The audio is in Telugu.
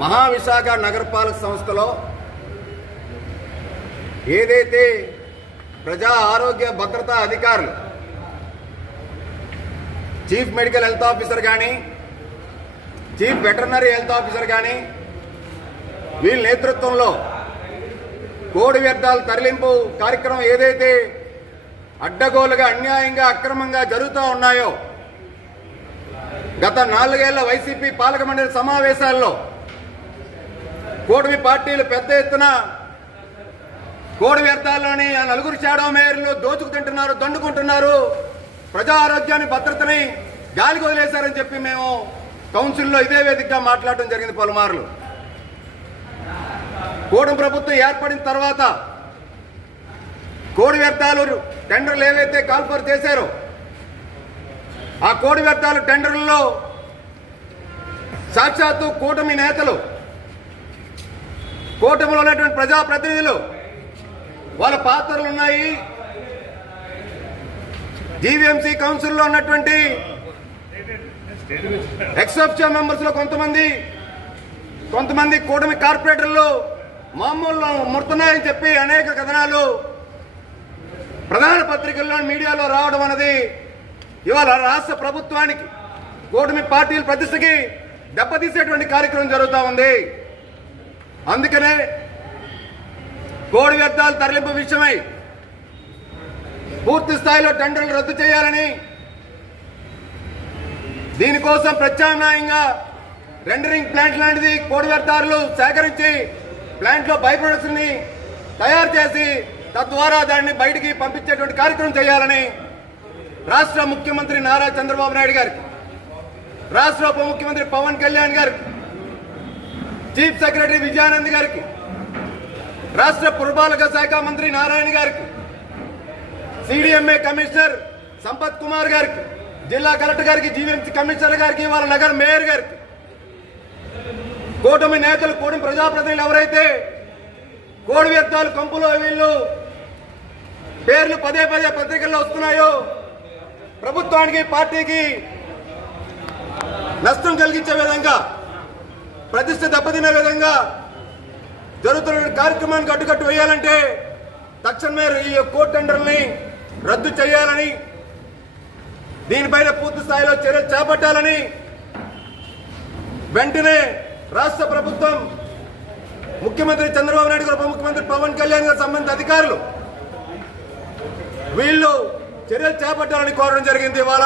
మహావిశాఖ నగరపాలక సంస్థలో ఏదైతే ప్రజా ఆరోగ్య భద్రతా అధికారులు చీఫ్ మెడికల్ హెల్త్ ఆఫీసర్ కానీ చీఫ్ వెటర్నరీ హెల్త్ ఆఫీసర్ కానీ వీళ్ళ నేతృత్వంలో కోడి వ్యర్థాల తరలింపు కార్యక్రమం ఏదైతే అడ్డగోలుగా అన్యాయంగా అక్రమంగా జరుగుతూ ఉన్నాయో గత 4 ఏళ్ల వైసీపీ పాలక మండలి సమావేశాల్లో కూటమి పార్టీలు పెద్ద ఎత్తున కోడి వ్యర్థాల్లోని ఆ 4 షాడో మేయర్లు దోచుకుతింటున్నారు, దండుకుంటున్నారు, ప్రజా ఆరోగ్యాన్ని భద్రతని గాలికి వదిలేశారని చెప్పి మేము కౌన్సిల్లో ఇదే వేదికగా మాట్లాడడం జరిగింది పలుమార్లు. కూటమి ప్రభుత్వం ఏర్పడిన తర్వాత కోడి వ్యర్థాలు టెండర్లు ఏవైతే కాల్ఫర్ చేశారో ఆ కోడి వ్యర్థాలు టెండర్లలో సాక్షాత్తు కూటమి నేతలు, కూటమిలో ఉన్నటువంటి ప్రజాప్రతినిధులు వాళ్ళ పాత్రలు ఉన్నాయి. జీవీఎంసీ కౌన్సిల్లో ఉన్నటువంటి ఎక్సెప్షన్ మెంబర్స్ లో కొంతమంది కూటమి కార్పొరేటర్లు మామూలు ముడుతున్నాయని చెప్పి అనేక కథనాలు ప్రధాన పత్రికల్లో మీడియాలో రావడం అనేది ఇవాళ రాష్ట్ర ప్రభుత్వానికి కూటమి పార్టీల ప్రతిష్టకి దెబ్బతీసేటువంటి కార్యక్రమం జరుగుతూ ఉంది. అందుకనే కోడి వ్యర్థాల తరలింపు విషయమై పూర్తి స్థాయిలో టెండర్లు రద్దు చేయాలని, దీనికోసం ప్రత్యామ్నాయంగా రెండరింగ్ ప్లాంట్ లాంటిది కోడి వ్యర్థాలు సేకరించి ప్లాంట్లో బై ప్రొడక్ట్స్ ని తయారు చేసి తద్వారా దాన్ని బయటికి పంపించేటువంటి కార్యక్రమం చేయాలని రాష్ట్ర ముఖ్యమంత్రి నారా చంద్రబాబు నాయుడు గారికి, రాష్ట్ర ఉప ముఖ్యమంత్రి పవన్ కళ్యాణ్ గారికి, చీఫ్ సెక్రటరీ విజయానంద్ గారికి, రాష్ట్ర పురపాలక శాఖ మంత్రి నారాయణ గారికి, సిడిఎంఏ కమిషనర్ సంపత్ కుమార్ గారికి, జిల్లా కలెక్టర్ గారికి, జీవీఎంసీ కమిషనర్ గారికి, వాళ్ళ నగర మేయర్ గారికి, కూటమి నేతలు, కూటమి ప్రజాప్రతినిధులు ఎవరైతే కోడి వ్యర్థాలు కంపులో వీళ్ళు పేర్లు పదే పత్రికల్లో వస్తున్నాయో ప్రభుత్వానికి పార్టీకి నష్టం కలిగించే విధంగా, ప్రతిష్ట దెబ్బతినే విధంగా జరుగుతున్న కార్యక్రమానికి అడ్డుకట్టు వేయాలంటే తక్షణమే ఈ కోర్టు టెండర్ని రద్దు చేయాలని, దీనిపైన పూర్తి స్థాయిలో చర్యలు చేపట్టాలని వెంటనే రాష్ట్ర ప్రభుత్వం, ముఖ్యమంత్రి చంద్రబాబు నాయుడు గారు, ఉప ముఖ్యమంత్రి పవన్ కళ్యాణ్ గారు, సంబంధిత అధికారులు వీళ్ళు చర్యలు చేపట్టాలని కోరడం జరిగింది. ఇవాళ